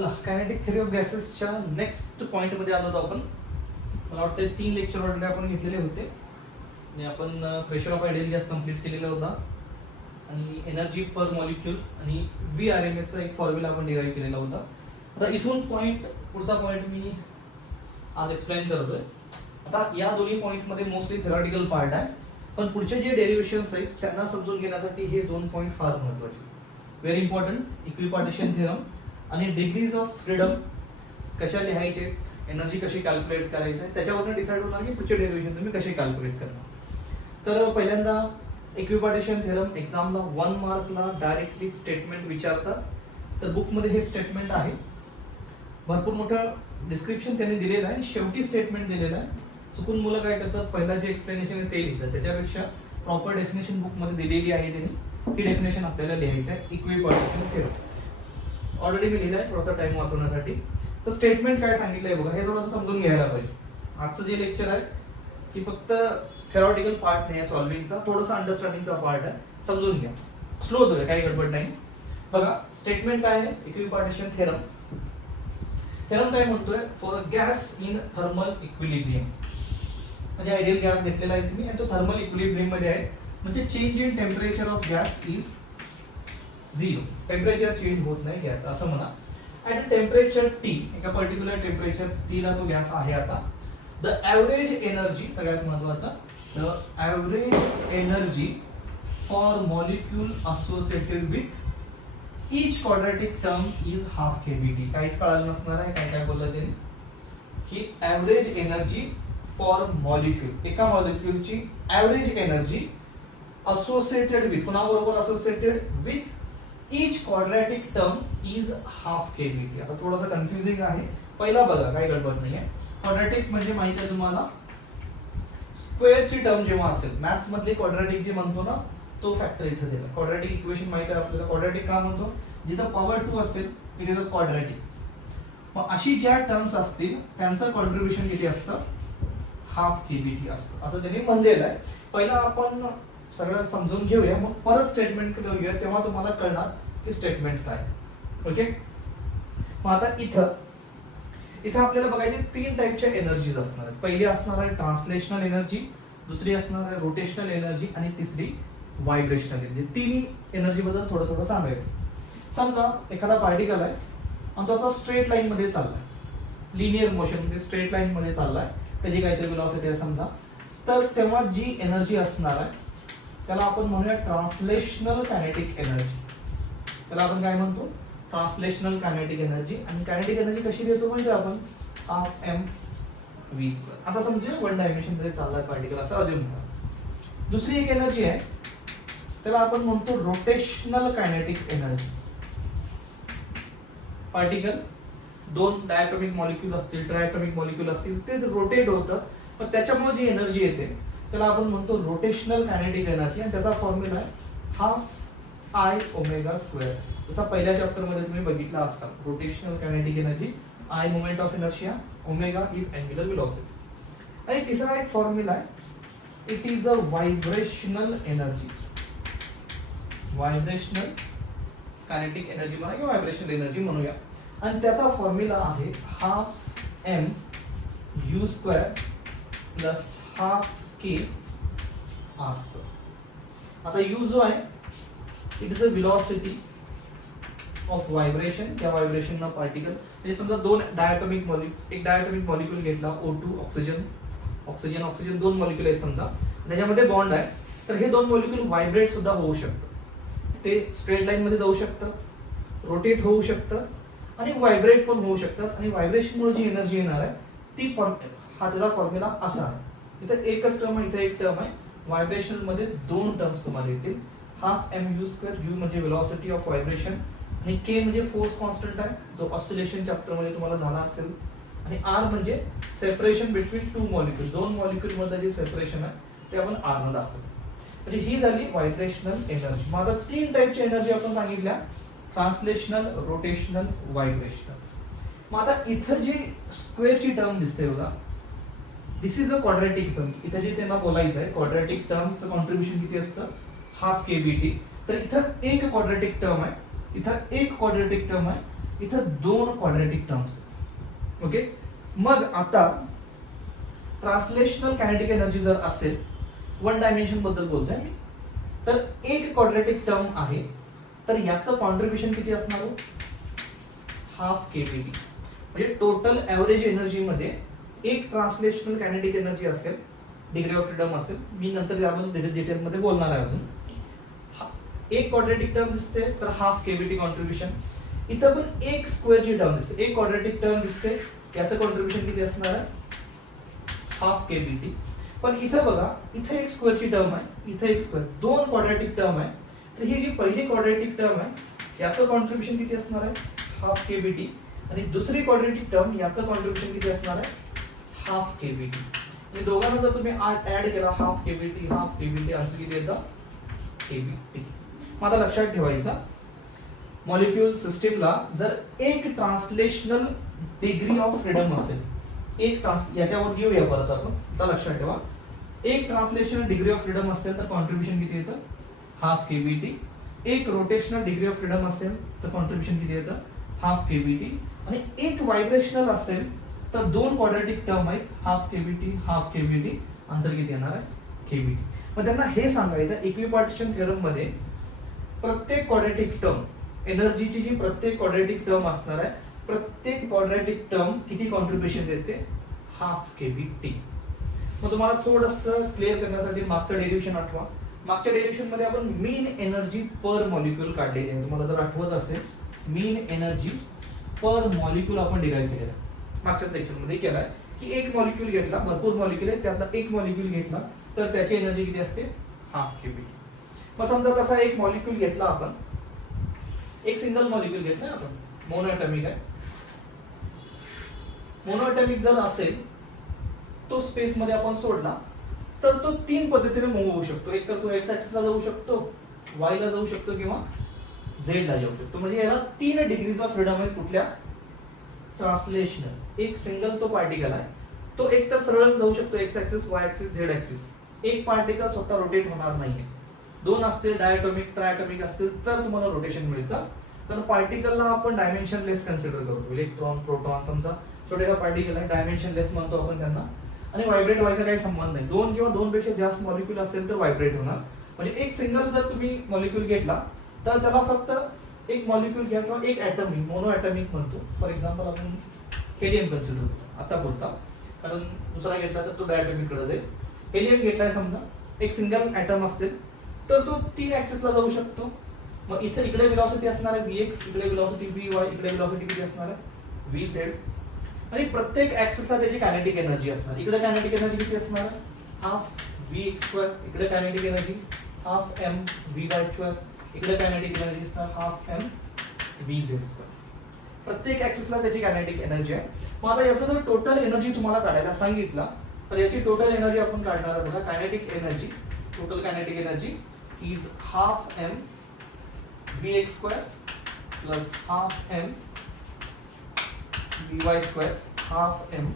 चला kinetic theory of गॅसेसच्या next पॉईंटमध्ये आलो होतो आपण. मला वाटतं 3 लेक्चर ऑलरेडी आपण घेतलेले होते आणि आपण pressure of ideal gas complete केलेला होता आणि एनर्जी पर मॉलिक्यूल आणि VRMS चा एक फॉर्म्युला आपण डिराईव्ह केलेला होता. आता इथून पुढचा पॉईंट मी आज एक्सप्लेन करतोय. आता या दोन्ही पॉईंटमध्ये मोस्टली थेरॉटिकल पार्ट आहे, पण पुढचे जे डेरिव्हेशन्स आहेत त्यांना समजून घेण्यासाठी हे 2 पॉईंट फार महत्त्वाचे. Very important. इक्विपार्टिशन थिअरम आणि डिग्रीज ऑफ फ्रीडम कशा लिहायचे, एनर्जी कशी कॅल्क्युलेट करायचं आहे, त्याच्यावरून डिसाईड होणार की पुढचे डेरिव्हेशन तुम्ही कसे कॅल्क्युलेट करणार. तर पहिल्यांदा इक्विपार्टिशन थिअरम एक्झामला 1 मार्कला डायरेक्टली स्टेटमेंट विचारतात. तर बुकमध्ये हे स्टेटमेंट आहे, भरपूर मोठं डिस्क्रिप्शन त्यांनी दिलेलं आहे आणि शेवटी स्टेटमेंट दिलेलं आहे. चुकून मुलं काय करतात, पहिला जे एक्सप्लेनेशन आहे ते लिहितात, त्याच्यापेक्षा प्रॉपर डेफिनेशन बुकमध्ये दिलेली आहे त्यांनी. ही डेफिनेशन आपल्याला लिहायचं आहे इक्विपार्टिशन थिअरम. ऑलरेडी मी लिहिलं आहे थोडासा टाइम वाचवण्यासाठी. तर स्टेटमेंट काय सांगितलंय बघा, हे थोडंसं समजून घ्यायला पाहिजे. आजचं जे लेक्चर आहे की फक्त थेरॉटिकल पार्ट नाही आहे सॉल्व्हिंगचा, थोडासा अंडरस्टँडिंगचा पार्ट आहे. समजून घ्या, स्लो जाऊया, काही गडबड नाही. बघा स्टेटमेंट काय आहे, इक्विपार्टिशन थिअरम. थिअरम काय म्हणतोय, for a gas in thermal equilibrium, म्हणजे आयडियल गॅस घेतलेला आहे तुम्ही आणि तो थर्मल इक्विलिब्रियम मध्ये आहे, म्हणजे change in temperature of gas is 0. Temperature change होत नाही गॅस असं म्हणा. ॲट अ टेम्परेचर T, एका पर्टिक्युलर टेम्परेचर T ला तो गॅस आहे. आता द ॲव्हरेज एनर्जी, सगळ्यात महत्वाचा, the average energy for molecule associated with each quadratic term is half kBT. काहीच कळालं नसणार आहे काय काय बोललं त्यांनी, की ॲव्हरेज एनर्जी फॉर मॉलिक्यूल, एका मॉलिक्यूलची ॲव्हरेज एनर्जी असोसिएटेड विथ, कोणाबरोबर associated with each quadratic term is half kBT. आता थोडंसं कन्फ्युजिंग आहे, पहिला बघा काही गडबड नाही आहे. क्वाड्रॅटिक म्हणजे माहिती आहे तुम्हाला, स्क्वेअरची टर्म जेव्हा असेल, मॅथ्स मधली क्वाड्रॅटिक जे म्हणतो ना तो फॅक्टर इथे दिला. क्वाड्रॅटिक इक्वेशन माहिती आहे आपल्याला. क्वाड्रॅटिक का म्हणतो, जिथं पॉवर 2 असेल इट इज अ क्वाड्रॅटिक. मग अशी ज्या टर्म्स असतील त्यांचं कॉन्ट्रीब्युशन किती असतं, हाफ kBT असतं, असं त्यांनी म्हणलेलं आहे. पहिला आपण सगळं समजून घेऊया, मग परत स्टेटमेंट घेऊया, तेव्हा तुम्हाला कळणार की स्टेटमेंट काय. ओके. मग आता इथं आपल्याला बघायचे 3 टाईपच्या एनर्जीज असणार आहेत. पहिली असणार आहे ट्रान्सलेशनल एनर्जी, दुसरी असणार आहे रोटेशनल एनर्जी आणि तिसरी व्हायब्रेशनल एनर्जी. तिन्ही एनर्जी बद्दल थोडं सांगायचं. समजा एखादा पार्टिकल आहे आणि तो असा स्ट्रेट लाईन मध्ये चाललाय, लिनियर मोशन मध्ये स्ट्रेट लाईन मध्ये चाललाय, त्याची काहीतरी वेलोसिटी आहे समजा. तर तेव्हा जी एनर्जी असणार आहे त्याला आपण म्हणूया ट्रान्सलेशनल कायनेटिक एनर्जी. त्याला आपण काय म्हणतो, ट्रान्सलेशनल कायनेटिक एनर्जी. आणि कायनेटिक एनर्जी कशी देतो म्हणजे आपण हाफ mv². आता समजा 1 डायमेन्शन मध्ये चाललाय पार्टिकल असं अज्युम करा. दुसरी एक एनर्जी आहे त्याला आपण म्हणतो rotational kinetic energy. Particle 2 diatomic molecule असतील, ट्रायटॉमिक मॉलिक्यूल असतील, ते रोटेट होतं, पण त्याच्यामुळे जी एनर्जी येते त्याला आपण म्हणतो रोटेशनल कायनेटिक एनर्जी. आणि त्याचा फॉर्म्युला आहे हाफ I⍵². जसा पहिल्या चॅप्टर मध्ये तुम्ही बघितला असाल, rotational kinetic energy, I moment of inertia, omega is angular velocity. आणि तिसरा एक फॉर्म्युला आहे, it is a vibrational energy. Vibrational kinetic energy म्हणा किंवा व्हायब्रेशनल एनर्जी म्हणूया. आणि त्याचा फॉर्म्युला आहे half mU² plus half k⁻². आता u जो आहे it is a velocity of vibration. त्या व्हायब्रेशन पार्टिकल, म्हणजे समजा 2 डायटॉमिक मॉलिक्यूल, एक डायटॉमिक मॉलिक्यूल घेतला O2, ऑक्सिजन 2 मॉलिक्यूल आहे समजा, त्याच्यामध्ये बॉन्ड आहे. तर हे 2 मॉलिक्यूल व्हायब्रेट सुद्धा होऊ शकतात. ते स्ट्रेट लाईन मध्ये जाऊ शकतात, रोटेट होऊ शकतात आणि व्हायब्रेट पण होऊ शकतात. आणि व्हायब्रेशनमुळे जी एनर्जी येणार आहे ती हा त्याचा फॉर्म्युला असा आहे. इथं एकच टर्म आहे, इथे एक टर्म आहे. व्हायब्रेशनल मध्ये 2 टर्म्स तुम्हाला येतील. हाफ mU², u म्हणजे वेलोसिटी ऑफ व्हायब्रेशन, आणि k म्हणजे फोर्स कॉन्स्टंट आहे जो ऑसिलेशन चॅप्टर मध्ये तुम्हाला झाला असेल, आणि r म्हणजे सेपरेशन बिटवीन 2 मॉलिक्यूल, 2 मॉलिक्यूल मध्ये जे सेपरेशन आहे ते आपण r ने दाखवतो. म्हणजे ही झाली व्हायब्रेशनल एनर्जी. मग आता 3 टाईपच्या एनर्जी आपण सांगितल्या, ट्रान्सलेशनल, रोटेशनल, व्हायब्रेशनल. मग आता इथं जी स्क्वेअरची टर्म दिसते बघा, दिस इज अ क्वाड्रॅटिक टर्म. इथं जे त्यांना बोलायचं आहे क्वाड्रॅटिक टर्मचं कॉन्ट्रीब्युशन किती असतं, हाफ kBT. तर इथं एक क्वाड्रॅटिक टर्म आहे, इथं एक क्वाड्रॅटिक टर्म आहे, इथं 2 क्वाड्रॅटिक टर्म्स. ओके, मग आता ट्रान्सलेशनल कायनेटिक एनर्जी जर असेल, वन डायमेन्शन बद्दल बोलतोय मी, तर एक क्वाड्रॅटिक टर्म आहे, तर याचं कॉन्ट्रीब्युशन किती असणार? Half KBT. म्हणजे टोटल ऍव्हरेज एनर्जी मध्ये एक ट्रान्सलेशनल कायनेटिक एनर्जी असेल, डिग्री ऑफ फ्रीडम असेल, मी नंतर याबद्दल डिटेलमध्ये बोलणार आहे. अजून एक क्वाड्रॅटिक टर्म दिसते तर हाफ केबीटी कॉन्ट्रीब्युशन. इथं पण एक स्क्वेअरची टर्म दिसते, एक क्वाड्रॅटिक टर्म दिसते, याचं कॉन्ट्रीब्युशन किती असणार आहे? Half KBT. पण इथं बघा, इथं एक स्क्वेअरची टर्म आहे, इथं एक स्क्वेअर, 2 क्वाड्रॅटिक टर्म आहे. तर ही जी पहिली क्वाड्रॅटिक टर्म आहे याचं कॉन्ट्रीब्युशन किती असणार आहे? Half KBT. आणि दुसरी क्वाड्रॅटिक टर्म याचं कॉन्ट्रीब्युशन किती असणार आहे? Half KBT. आणि दोघांना जर तुम्ही ऍड केला, हाफ केबीटी आन्सर किती येतं? केबीटी. मग आता लक्षात ठेवायचा, मॉलिक्यूल सिस्टीमला जर एक ट्रान्सलेशनल डिग्री ऑफ फ्रीडम असेल, एक याच्यावर घेऊया परत आपण, आता लक्षात ठेवा, एक ट्रान्सलेशनल डिग्री ऑफ फ्रीडम असेल तर कॉन्ट्रीब्युशन किती येतं? Half KBT. एक रोटेशनल डिग्री ऑफ फ्रीडम असेल तर कॉन्ट्रीब्युशन किती येतं? Half KBT. आणि एक व्हायब्रेशनल असेल तर 2 क्वाड्रॅटिक टर्म आहेत, हाफ केबीटी, आन्सर किती येणार आहे? केबीटी. मग त्यांना हे सांगायचं, इक्विपार्टिशन थेरम मध्ये प्रत्येक क्वाड्रॅटिक टर्म, एनर्जीची जी प्रत्येक क्वाड्रॅटिक टर्म असणार आहे, प्रत्येक क्वाड्रॅटिक टर्म किती कॉन्ट्रीब्युशन देते? Half KBT. मग तुम्हाला थोडंसं क्लिअर करण्यासाठी मागचं डेरिव्हेशन आठवा. मागच्या डेरिव्हेशन मध्ये आपण मीन एनर्जी पर मॉलिक्यूल काढलेली आहे, तुम्हाला जर आठवत असेल, मीन एनर्जी पर मॉलिक्यूल आपण डिराईव्ह केलेला आहे. मागच्याच लेक्चरमध्ये केलाय की एक मॉलिक्यूल घेतला, भरपूर मॉलिक्यूल आहेत, त्यातला एक मॉलिक्यूल घेतला तर त्याची एनर्जी किती असते? Half KBT. मग समजा तसा एक मॉलिक्यूल घेतला आपण, एक सिंगल मॉलिक्यूल घेतलाय आपण, मोनोएटॉमिक आहे. मोनोएटॉमिक जर असेल, तो स्पेस मध्ये आपण सोडला तर तो 3 पद्धतीने मूव्ह होऊ शकतो. एक तर तो एक्स ऍक्सिसला जाऊ शकतो, वाय ला जाऊ शकतो किंवा झेड ला जाऊ शकतो. म्हणजे याला 3 डिग्रीज ऑफ फ्रीडम आहेत. कुठल्या? ट्रान्सलेशनल. एक सिंगल तो पार्टिकल आहे, तो एक तर सरळ जाऊ शकतो, x axis, Y axis, Z axis. एक पार्टिकल स्वतः रोटेट होणार नाहीये. 2 असतील, डायटॉमिक, ट्रायटॉमिक असतील तर तुम्हाला रोटेशन मिळतं. तर पार्टिकलला आपण डायमेन्शनलेस कन्सिडर करतो. इलेक्ट्रॉन, प्रोटॉन, समजा छोट्या पार्टिकल आहे, डायमेन्शनलेस म्हणतो आपण त्यांना. आणि व्हायब्रेट व्हायचा काही संबंध नाही. 2 किंवा 2 पेक्षा जास्त मॉलिक्यूल असेल तर व्हायब्रेट होणार. म्हणजे एक सिंगल जर तुम्ही मॉलिक्यूल घेतला तर त्याला फक्त एक मॉलिक्यूल घ्या किंवा एक ऍटॉमिक, मोनो ऍटॉमिक म्हणतो. फॉर एक्झाम्पल आपण हेलियम कन्सिडर करतो आता बोलता, कारण दुसरा घेतला तर तो डायटॉमिक कडे जाईल. हेलियम घेतलाय समजा, एक सिंगल ऍटम असेल तर तो 3 ऍक्सिसला जाऊ शकतो. मग इथे इकडे वेलोसिटी असणार आहे Vx, इकडे वेलोसिटी Vy, इकडे वेलोसिटी किती असणार आहे? Vz. आणि प्रत्येक ऍक्सिसला त्याची कायनेटिक एनर्जी असणार. इकडे कायनेटिक एनर्जी किती असणार आहे? Half Vx2. इकडे kinetic energy half m Vy2. इकडे कायनेटिक एनर्जी असणार हाफ m Vz2. प्रत्येक ऍक्सिसला त्याची कायनेटिक एनर्जी आहे. मग आता याचं जर टोटल एनर्जी तुम्हाला काढायला सांगितलं तर याची टोटल एनर्जी आपण काढणार आहे. बघा, kinetic energy, total kinetic energy is half m Vx2 plus half m Vy2 half m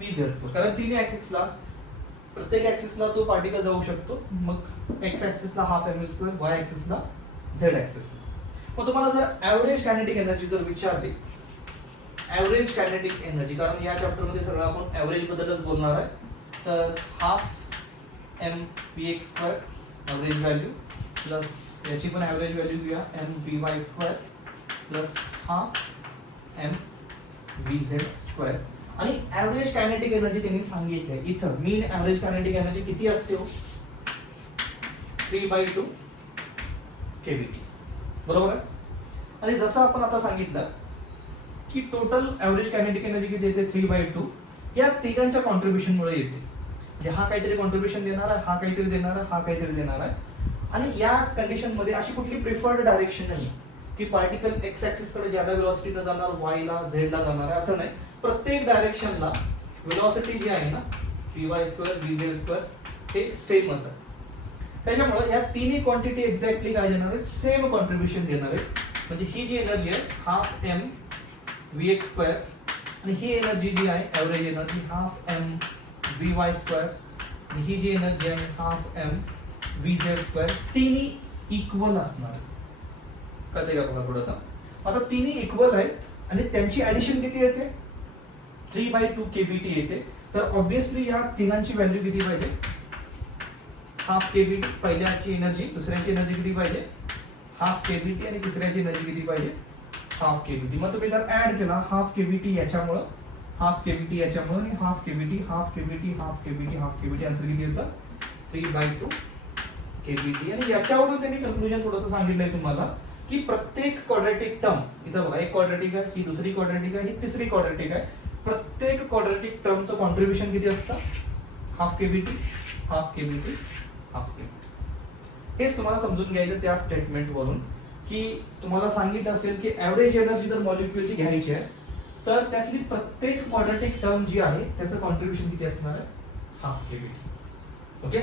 Vz2. कारण तिन्ही ऍक्सिसला, प्रत्येक ऍक्सिसला तो पार्टिकल जाऊ शकतो. मग एक्स ऍक्सिसला हाफ m2, वाय ऍक्सिसला, झेड ऍक्सिसला. मग तुम्हाला जर ऍव्हरेज कायनेटिक एनर्जी जर विचारली, ऍव्हरेज कायनेटिक एनर्जी, कारण या चॅप्टर मध्ये सगळं आपण ऍव्हरेज बद्दलच बोलणार आहे, तर half m Vx2 average value plus याची पण ऍव्हरेज व्हॅल्यू घेऊया m Vy2 plus half m Vz2. आणि ऍव्हरेज कायनेटिक एनर्जी त्यांनी सांगितलंय इथं. मीन ऍव्हरेज कायनेटिक एनर्जी किती असते हो? 3/2 केबीटी. बरोबर आहे. आणि जसं आपण आता सांगितलं की टोटल ऍव्हरेज कायनेटिक एनर्जी किती येते? 3/2. या तिघांच्या कॉन्ट्रीब्युशन मुळे येते. म्हणजे हा काहीतरी कॉन्ट्रीब्युशन देणार आहे, हा काहीतरी देणार आहे, हा काहीतरी देणार आहे. आणि या कंडिशन मध्ये अशी कुठली प्रिफर्ड डायरेक्शन नाही की पार्टिकल एक्स ऍक्सिस कडे ज्यादा वेलोसिटीने जाणार, वाय ला, झेड ला जाणार आहे, असं नाही. प्रत्येक डायरेक्शनला वेलोसिटी जी आहे ना, Vy2, Vz2 हे सेमच आहे. त्याच्यामुळे या तिन्ही क्वांटिटी एक्झॅक्टली काय देणार आहेत? सेम कॉन्ट्रीब्युशन देणार आहेत. म्हणजे ही जी एनर्जी आहे हाफ m Vx2 आणि ही एनर्जी जी आहे average energy half m Vy2 आणि ही जी एनर्जी आहे हाफ m Vz2, तिन्ही इक्वल असणार आहे. कळतंय का तुम्हाला थोडंसं? आता तिन्ही इक्वल आहेत आणि त्यांची ऍडिशन किती येते 3/2 kBt येते. तर ऑब्विसली या तिघांची व्हॅल्यू किती पाहिजे हाफ kBt. पहिल्याची एनर्जी दुसऱ्याची एनर्जी किती पाहिजे हाफ kBt आणि तिसऱ्याची एनर्जी किती पाहिजे हाफ kBt. मग तुम्ही जर ऍड केला हाफ kBt याच्यामुळं हाफ kBt याच्यामुळं आणि half kBt half kBt half kBt half kBt answer किती होतं 3/2 kBt. आणि याच्यावरून त्यांनी कन्क्लुजन थोडंसं सांगितलंय तुम्हाला की प्रत्येक क्वाड्रॅटिक टर्म इथं बघा एक क्वाड्रॅटिक आहे ही दुसरी क्वाड्रॅटिक आहे ही तिसरी क्वाड्रॅटिक आहे. प्रत्येक क्वाड्रॅटिक टर्मचं कॉन्ट्रीब्युशन किती असतं half kBt half kBt half kBt. हेच तुम्हाला समजून घ्यायचं त्या स्टेटमेंट वरून की तुम्हाला सांगितलं असेल की ऍव्हरेज एनर्जी जर मॉलिक्युलची घ्यायची आहे तर त्यातली प्रत्येक क्वाड्रॅटिक टर्म जी आहे त्याचं कॉन्ट्रीब्युशन किती असणार आहे हाफ kBt. ओके.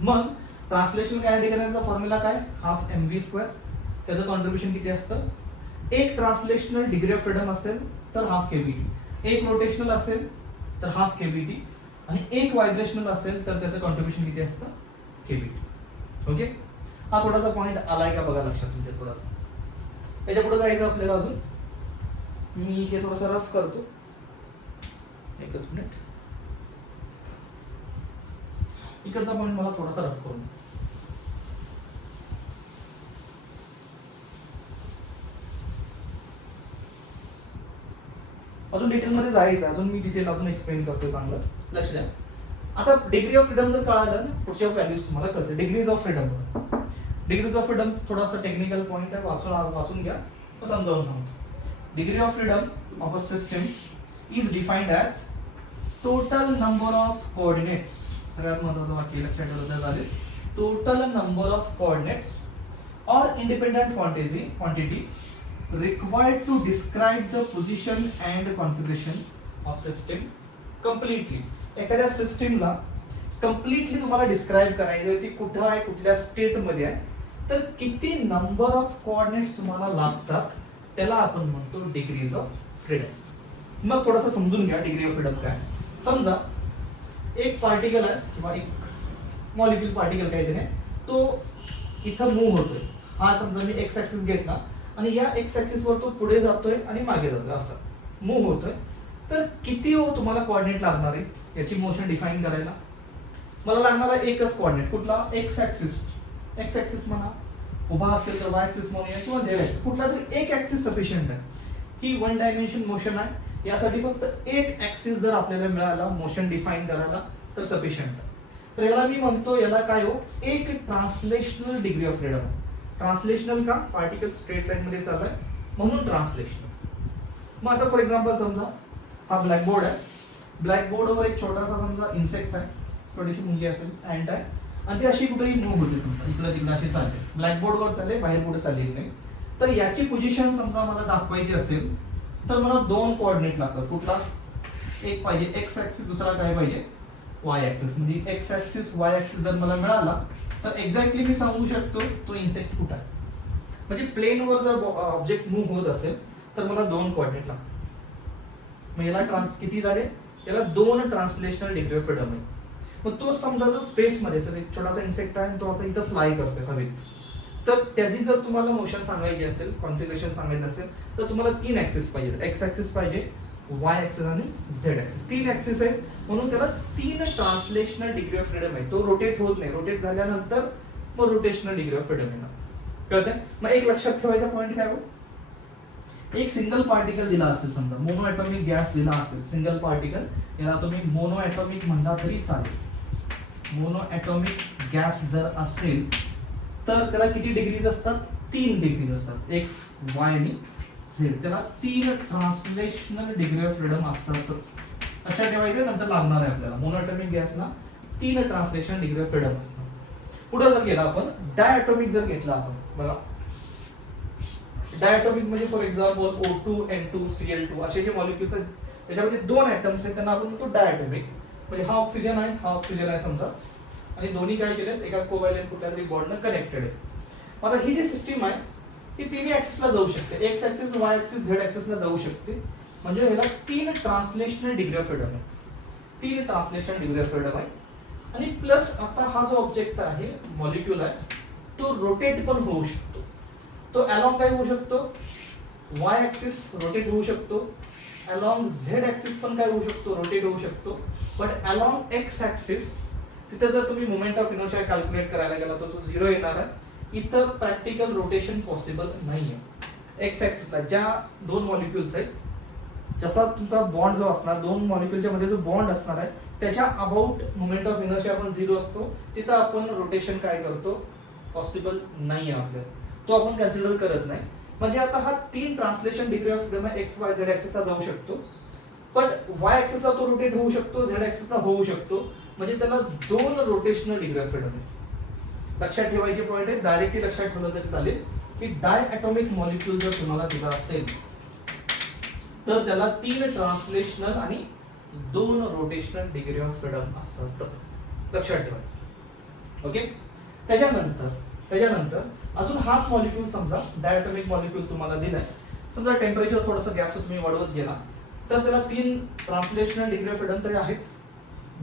मग ट्रान्सलेशनल गॅरंटी करण्याचा फॉर्म्युला काय हाफ mv². त्याचं कॉन्ट्रीब्युशन किती असतं एक ट्रान्सलेशनल डिग्री ऑफ फ्रीडम असेल तर हाफ kBt, एक रोटेशनल असेल तर हाफ kBt आणि एक व्हायब्रेशनल असेल तर त्याचं कॉन्ट्रीब्युशन किती असतं kBt. ओके. हा थोडासा पॉइंट आलाय का बघा लक्षात तुमच्या थोडासा. याच्या पुढे जायचं आपल्याला अजून. मी हे थोडंसं रफ करतो एकच मिनिट. इकडचा पॉइंट मला थोडासा रफ करून अजून डिटेलमध्ये जायचं. अजून मी डिटेल अजून एक्सप्लेन करतो चांगलं लक्ष द्या. आता डिग्री ऑफ फ्रीडम जर कळालं ना पुढच्या व्हॅल्यूज तुम्हाला कळते. Degrees of freedom degrees of freedom थोडासा टेक्निकल पॉइंट आहे वाचून घ्या समजावून सांगतो. Degree of freedom of a system is defined as total number of coordinates. सगळ्यात महत्त्वाचं वाक्य लक्षात ठेवलं झाले टोटल नंबर ऑफ कोऑर्डिनेट्स और independent quantity required to describe the position and configuration of system completely. एखाद्या सिस्टीमला कम्प्लिटली तुम्हाला डिस्क्राइब करायचं ती कुठं आहे कुठल्या स्टेट मध्ये आहे तर किती नंबर ऑफ कोऑर्डिनेट्स तुम्हाला लागतात त्याला आपण म्हणतो डिग्रीज ऑफ फ्रीडम. मग थोडंसं समजून घ्या डिग्री ऑफ फ्रीडम काय. समजा एक पार्टिकल आहे किंवा एक मॉलिक्युल पार्टिकल काहीतरी आहे तो इथं मूव्ह होतोय. हा समजा मी एक्स ऍक्सिस घेतला आणि या एक्स ऍक्सिस वर तो पुढे जातोय आणि मागे जातोय असं मूव्ह होतोय. तर किती तुम्हाला कोऑर्डिनेट लागणार आहे याची मोशन डिफाइन करायला. मला लागणार आहे एकच कोऑर्डिनेट कुठला एक्स ऍक्सिस म्हणा उभा असेल तर वाय ऍक्सिस म्हणूया किंवा झेड ऍक्सिस कुठला तरी एक ऍक्सिस सफिशियंट आहे. ही वन डायमेन्शन मोशन आहे. यासाठी फक्त एक ऍक्सिस जर आपल्याला मिळाला मोशन डिफाइन करायला तर सफिशियंट आहे. तर याला मी म्हणतो याला काय हो एक translational degree of freedom. Translational का पार्टिकल स्ट्रेट लाईन मध्ये चाललाय म्हणून ट्रान्सलेशनल. मग आता फॉर एक्झाम्पल समजा हा ब्लॅकबोर्ड आहे. ब्लॅकबोर्डवर एक छोटासा समजा इन्सेक्ट आहे छोटीशी मुंगी असेल अँट आहे आणि ती अशी कुठेही मूव्ह होते समजा इकडे तिकडे अशी चालते. ब्लॅकबोर्डवर चालले बाहेर कुठे चाललेली नाही. तर याची पोझिशन समजा मला दाखवायची असेल तर मला दोन कोऑर्डिनेट लागतात. कुठला एक पाहिजे एक्स ऍक्सिस दुसरा काय पाहिजे वाय ऍक्सिस. म्हणजे एक्स ऍक्सिस वाय ऍक्सिस जर मला मिळाला तर एक्झॅक्टली मी सांगू शकतो तो इन्सेक्ट कुठं आहे. म्हणजे प्लेनवर जर ऑब्जेक्ट मूव्ह होत असेल तर मला दोन कोऑर्डिनेट लागतात. मग याला किती झाले याला दोन ट्रान्सलेशनल डिग्री ऑफ फ्रीडम आहे. मग तो समजा जर स्पेसमध्ये जर एक छोटासा इन्सेक्ट आहे तो असं इथं फ्लाय करतोय हवेत तर त्याची जर तुम्हाला मोशन सांगायची असेल कॉन्फिगरेशन सांगायचं असेल तर तुम्हाला तीन ऍक्सिस पाहिजे. एक्स ऍक्सिस पाहिजे वाय ऍक्सिस आणि झेड ऍक्सिस. तीन ऍक्सिस आहे म्हणून त्याला तीन ट्रान्सलेशनल डिग्री ऑफ फ्रीडम आहे. तो रोटेट होत नाही. रोटेट झाल्यानंतर मग रोटेशनल डिग्री ऑफ फ्रीडम येणार. कळतंय. मग एक लक्षात ठेवायचा पॉईंट काय हो एक सिंगल पार्टिकल दिला असेल समजा मोनो ॲटॉमिक गॅस दिला असेल सिंगल पार्टिकल याला तुम्ही मोनो ॲटॉमिक म्हणला तरी चालेल. मोनो ॲटॉमिक गॅस जर असेल तर त्याला किती डिग्रीज असतात 3 डिग्रीज असतात एक्स वाय आणि झेड. त्याला 3 ट्रान्सलेशनल डिग्री ऑफ फ्रीडम असतात. लक्षात ठेवायचं नंतर लागणार आहे आपल्याला. मोनो ॲटॉमिक गॅसला 3 ट्रान्सलेशनल डिग्री ऑफ फ्रीडम असतात. पुढे जर गेला आपण डायॲटॉमिक जर घेतला आपण बघा डायॲटॉमिक म्हणजे for example O2 N2 Cl2 असे जे मॉलिक्युल्स आहेत त्याच्यामध्ये दोन ॲटम्स आहेत त्यांना आपण म्हणतो डायॲटॉमिक. म्हणजे हा ऑक्सिजन आहे समजा आणि दोन्ही काय केलेत एका कोव्हॅलेंट कुठल्या तरी बॉन्डनं कनेक्टेड आहे. आता ही जी सिस्टीम आहे ही तिन्ही ऍक्सिसला जाऊ शकते. X axis Y axis Z ऍक्सिसला जाऊ शकते. म्हणजे ह्याला 3 ट्रान्सलेशनल डिग्री ऑफ फ्रीडम आहे. 3 ट्रान्सलेशनल डिग्री ऑफ फ्रीडम आहे. आणि प्लस आता हा जो ऑब्जेक्ट आहे मॉलिक्यूल आहे तो रोटेट पण होऊ शकतो. तो अलॉंग काय होऊ शकतो वाय ऍक्सिस रोटेट होऊ शकतो, अलॉंग झेड ऍक्सिस पण काय होऊ शकतो, रोटेट होऊ शकतो. बट अलॉंग एक्स ऍक्सिस तिथे जर तुम्ही मोमेंट ऑफ इनर्शिया कॅल्क्युलेट करायला गेला तर तो 0 येणार आहे. इथं प्रॅक्टिकल रोटेशन पॉसिबल नाहीये. एक्स ऍक्सिसला ज्या दोन मॉलिक्युल्स आहेत, जसा तुमचा बॉन्ड जो असणार, दोन मॉलिक्युलच्या मध्ये जो बॉन्ड असणार आहे त्याच्या अबाउट मोमेंट ऑफ इनर्शिया आपण 0 असतो, तिथं आपण रोटेशन काय करतो, पॉसिबल नाहीये आपल्याला, तो आपण कन्सिडर करत नाही. म्हणजे आता हा 3 translation degree of freedom X Y Z ऍक्सिसला जाऊ शकतो, पण वाय ऍक्सिसला तो रोटेट होऊ शकतो, झेड ऍक्सिसला होऊ शकतो. म्हणजे त्याला 2 रोटेशनल डिग्री ऑफ फ्रीडम आहे. लक्षात ठेवायचे पॉईंट आहे, डायरेक्टली लक्षात ठेवलं तरी चालेल की डाय ॲटॉमिक मॉलिक्यूल जर तुम्हाला दिला असेल तर त्याला 3 ट्रान्सलेशनल आणि 2 रोटेशनल डिग्री ऑफ फ्रीडम असतात. लक्षात ठेवायचं. ओके. त्याच्यानंतर अजून हाच मॉलिक्यूल समजा डायटॉमिक मॉलिक्यूल तुम्हाला दिलाय, समजा टेम्परेचर थोडंसं गॅस तुम्ही वाढवत गेला तर त्याला 3 ट्रान्सलेशनल डिग्री ऑफ फ्रीडम तरी आहेत,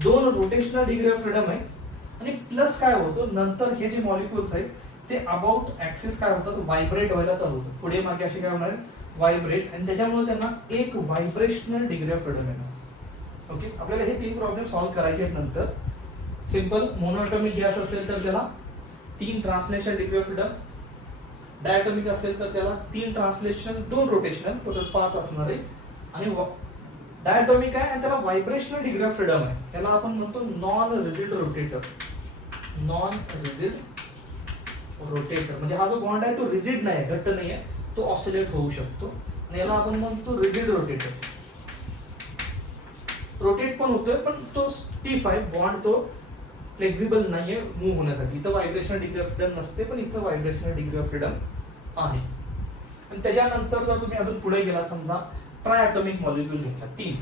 2 रोटेशनल डिग्री ऑफ फ्रीडम आहे. आणि प्लस काय होतं, नंतर हे जे मॉलिक्युल्स आहेत ते अबाउट ऍक्सिस काय होतात, व्हायब्रेट व्हायला चालू होतं, पुढे मागे असे काय होणार, व्हायब्रेट, आणि त्याच्यामुळे त्यांना एक व्हायब्रेशनल डिग्री ऑफ फ्रीडम येणार. ओके. आपल्याला हे 3 प्रॉब्लेम सॉल्व्ह करायचे आहेत. नंतर सिंपल मोनोएटॉमिक गॅस असेल तर त्याला 3 translation degree of freedom, diatomic असेल तर त्याला 3 ट्रान्सलेशन 2 रोटेशनल, टोटल 5 असणार आहे. आणि डायटॉमिक आहे आणि त्याला व्हायब्रेशनल डिग्री ऑफ फ्रीडम आहे, त्याला आपण म्हणतो non rigid rotator. Non rigid rotator म्हणजे हा जो बॉन्ड आहे तो रिजिड नाही आहे, घट्ट नाही आहे, तो ऑसिलेट होऊ शकतो. आणि याला आपण म्हणतो रिजिड रोटेटर. रोटेट पण होतोय पण तो स्टिफ आहे, बॉन्ड तो फ्लेक्झिबल नाहीये मूव्ह होण्यासाठी. इथं व्हायब्रेशनल डिग्री ऑफ फ्रीडम नसते, पण इथं व्हायब्रेशनल डिग्री ऑफ फ्रीडम आहे. आणि त्याच्यानंतर जर तुम्ही अजून पुढे गेला, समजा ट्रायटॉमिक मॉलिक्यूल घेतला, 3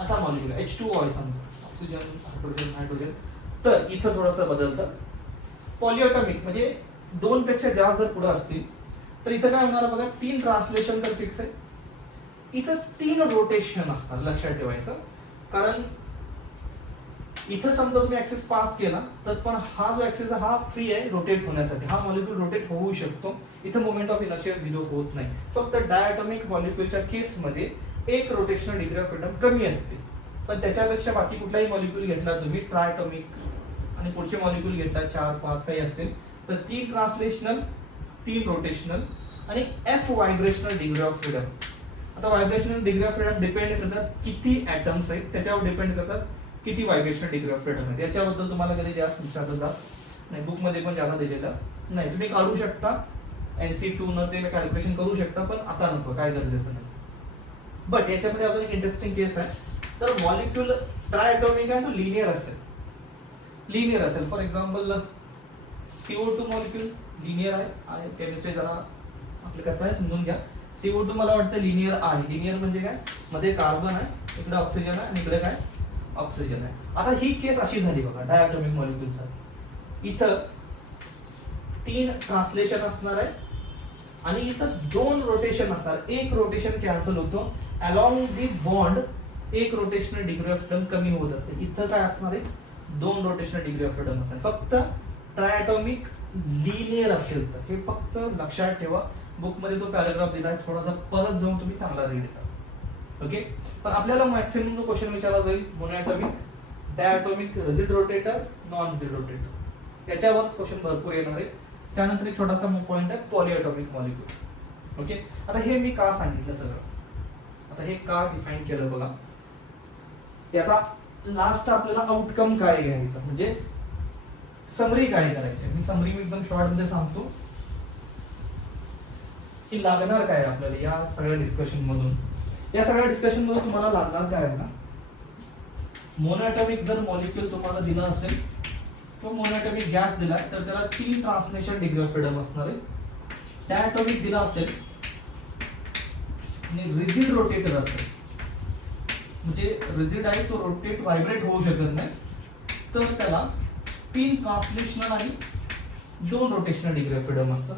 असा मॉलिक्यूल H2O आहे समजा, ऑक्सिजन हायड्रोजन हायड्रोजन, तर इथं थोडंसं बदलतं. पॉलिएटॉमिक म्हणजे 2 पेक्षा जास्त जर पुढे असतील तर इथं काय होणार बघा, 3 ट्रान्सलेशन तर फिक्स आहे, इथं 3 रोटेशन असतात. लक्षात ठेवायचं, कारण इथं समजा तुम्ही ऍक्सिस पास केला तर पण हा जो ऍक्सिस हा फ्री आहे रोटेट होण्यासाठी, हा मॉलिक्यूल रोटेट होऊ शकतो. इथं मोमेंट ऑफ इनर्शिया 0 होत नाही. फक्त डायटॉमिक मॉलिक्यूलच्या केसमध्ये एक रोटेशनल डिग्री ऑफ फ्रीडम कमी असते, पण त्याच्यापेक्षा बाकी कुठलाही मॉलिक्यूल घेतला तुम्ही, ट्रायटॉमिक आणि पुढचे मॉलिक्यूल घेतला 4 5 काही असतील तर 3 ट्रान्सलेशनल 3 रोटेशनल आणि F vibrational degree of freedom. आता vibrational degree of freedom depend करतात किती ॲटम्स आहेत त्याच्यावर डिपेंड करतात किती व्हायब्रेशनल डिग्री ऑफ फ्रीडम आहे. याच्याबद्दल तुम्हाला कधी जास्त विचारलं जात नाही, बुकमध्ये पण ज्याला दिलेलं नाही. तुम्ही काढू शकता NC2 न ते कॅल्क्युलेशन करू शकता, पण आता नको, काय गरजेचं नाही. बट याच्यामध्ये अजून एक इंटरेस्टिंग केस आहे, तर मॉलिक्यूल ट्रायटॉमिक आहे तो लिनियर असेल. For example CO2 molecule linear आहे, केमिस्ट्री जरा आपलं कसं आहे समजून घ्या. CO2 मला वाटतं लिनियर आहे. लिनियर म्हणजे काय, मध्ये कार्बन आहे, इकडे ऑक्सिजन आहे आणि इकडे काय ऑक्सिजन आहे. आता ही केस अशी झाली बघा डायटॉमिक मॉलिक्यूलसाठी, इथं 3 ट्रान्सलेशन असणार आहे आणि इथं 2 रोटेशन असणार. एक रोटेशन कॅन्सल होतो, अलॉंग दी बॉन्ड एक रोटेशनल डिग्री ऑफ फ्रीडम कमी होत असते. इथं काय असणार आहे, 2 रोटेशनल डिग्री ऑफ फ्रीडम असणार. फक्त ट्रायटॉमिक लिनियर असेल तर, हे फक्त लक्षात ठेवा. बुक मध्ये तो पॅराग्राफ दिलाय, थोडासा परत जाऊन तुम्ही चांगला रीड करा. ओके. पण आपल्याला मॅक्सिमम जो क्वेश्चन विचारला जाईल monoatomic, diatomic, rigid rotator, non rigid rotator, याच्यावरच क्वेश्चन भरपूर येणार आहे. त्यानंतर एक छोटासा पॉइंट आहे पॉलिएटॉमिक मॉलिक्यूल. ओके. आता हे मी का सांगितलं सगळं, आता हे का डिफाईन केलं बघा, याचा लास्ट आपल्याला आउटकम काय घ्यायचा, म्हणजे समरी काय करायची. मी समरी एकदम शॉर्ट मध्ये सांगतो की लागणार काय आपल्याला या सगळ्या डिस्कशन मधून. या सगळ्या डिस्कशन मध्ये तुम्हाला लागणार काय आहे ना, मोनोएटॉमिक जर मॉलिक्यूल तुम्हाला दिला असेल, तो मोनोएटॉमिक गॅस दिलाय तर त्याला 3 ट्रान्सलेशन डिग्री ऑफ फ्रीडम असणार आहे. डायटॉमिक दिला असेल आणि रिजिड रोटेटर असेल, म्हणजे रिजिड आहे तो रोटेट व्हायब्रेट होऊ शकत नाही, तर त्याला 3 ट्रान्सलेशनल आणि 2 रोटेशनल डिग्री ऑफ फ्रीडम असतात.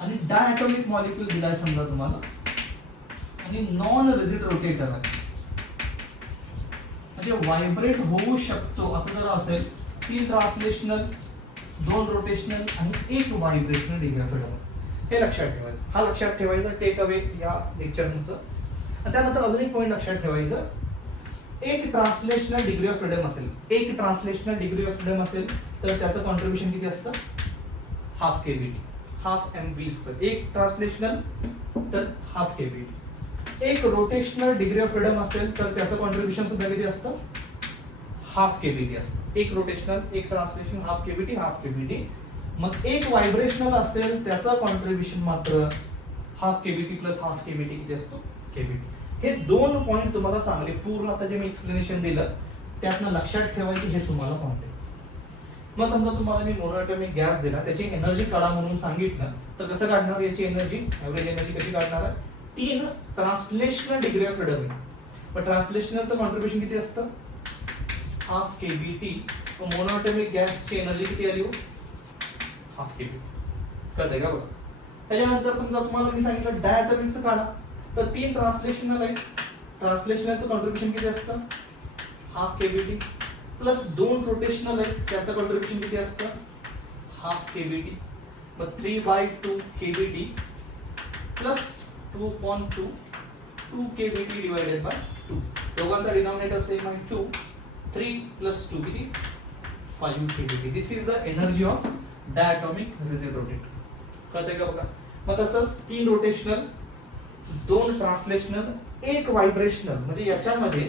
आणि डायटॉमिक मॉलिक्यूल दिलाय समजा तुम्हाला आणि नॉन रिजिड रोटेटर आहे, म्हणजे व्हायब्रेट होऊ शकतो असं जर असेल, 3 ट्रान्सलेशनल 2 रोटेशनल आणि 1 व्हायब्रेशनल डिग्री ऑफ फ्रीडम असते. हे लक्षात ठेवायचं. हा लक्षात ठेवायचा टेक अवे या लेक्चरचं. आणि त्यानंतर अजून एक पॉईंट लक्षात ठेवायचं, एक ट्रान्सलेशनल डिग्री ऑफ फ्रीडम असेल, एक ट्रान्सलेशनल डिग्री ऑफ फ्रीडम असेल तर त्याचं कॉन्ट्रीब्युशन किती असतं, हाफ केबीटी, हाफ mv². एक ट्रान्सलेशनल तर हाफ केबीटी. एक रोटेशनल डिग्री ऑफ फ्रीडम असेल तर त्याचं कॉन्ट्रीब्युशन सुद्धा किती असतं, हाफ केबीटी असतं. एक रोटेशनल, एक translation, half KBT, half KBT. मग एक व्हायब्रेशनल असेल त्याचा कॉन्ट्रीब्युशन मात्र half KBT plus half KBT किती असतो, केबीटी. हे दोन पॉईंट तुम्हाला चांगले पूर्ण आता जे मी एक्सप्लेनेशन दिलं त्यातनं लक्षात ठेवायचे, हे तुम्हाला पॉईंट आहे. मग समजा तुम्हाला मी मोनोएटॉमिक गॅस दिला, त्याची एनर्जी काढा म्हणून सांगितलं, तर कसं काढणार याची एनर्जी, एव्हरेज एनर्जी कशी काढणार आहे, 3 ट्रान्सलेशनल डिग्री ऑफ फ्रीडम आहे. पण ट्रान्सलेशनलचं कॉन्ट्रीब्युशन किती असतं, हाफ केबीटी. मोनोएटॉमिक गॅसची एनर्जी किती आली हो, हाफ केबीटी. कळतंय का बघा. त्याच्यानंतर समजा तुम्हाला मी सांगितलं डायटॉमिकचं काढा, तर 3 ट्रान्सलेशनल आहेत, ट्रान्सलेशनलचं कॉन्ट्रीब्युशन किती असतं, हाफ केबीटी प्लस 2 रोटेशनल आहेत, त्याचं कॉन्ट्रीब्युशन किती असतं, हाफ केबीटी. मग 3/2 KBT plus 2/2 2 KBT divided by 2. दोघांचा डिनॉमिनेटर सेम आहे 2. 3 + 2 किती, 5 KBT. This is the energy of diatomic rigid rotator. कळतंय का बघा. मग तसंच 3 रोटेशनल, 2 ट्रान्सलेशनल, 1 व्हायब्रेशनल, म्हणजे याच्यामध्ये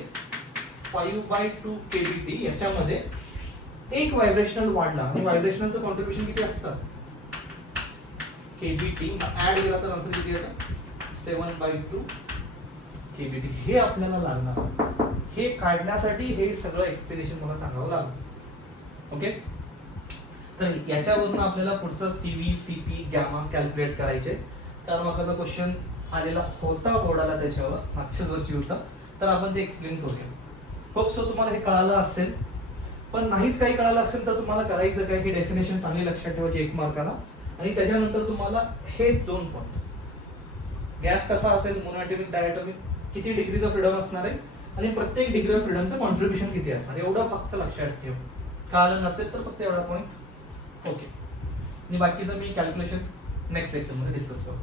5/2 केबीटी, याच्यामध्ये 1 व्हायब्रेशनल वाढला आणि व्हायब्रेशनलचं कॉन्ट्रीब्युशन किती असतं, केबीटी. ऍड केला तर आन्सर किती येतं, 7/2 केबीटी. हे आपल्याला लागणार, हे काढण्यासाठी हे सगळं एक्सप्लेनेशन मला सांगावं लागलं. ओके. तर याच्यावरून आपल्याला पुढचं सीव्ही, सीपी, गॅमा कॅल्क्युलेट करायचे. कारण मागचा क्वेश्चन आलेला होता बोर्डाला, त्याच्यावर मागच्याच वर्षी होता, तर आपण ते एक्सप्लेन करूया. होप सो तुम्हाला हे कळालं असेल. पण नाहीच काही कळालं असेल तर तुम्हाला करायचं काय, ही डेफिनेशन चांगली लक्षात ठेवायची 1 मार्काला. आणि त्याच्यानंतर तुम्हाला हे 2 पॉईंट, गॅस कसा असेल, मोनोएटॉमिक, डायटॉमिक, किती डिग्रीज ऑफ फ्रीडम असणार आहे आणि प्रत्येक डिग्री ऑफ फ्रीडमचं कॉन्ट्रीब्युशन किती असणार, एवढं फक्त लक्षात ठेव. कळालं नसेल तर फक्त एवढा पॉईंट. ओके. आणि बाकीचं मी कॅल्क्युलेशन नेक्स्ट लेक्चरमध्ये डिस्कस करतो.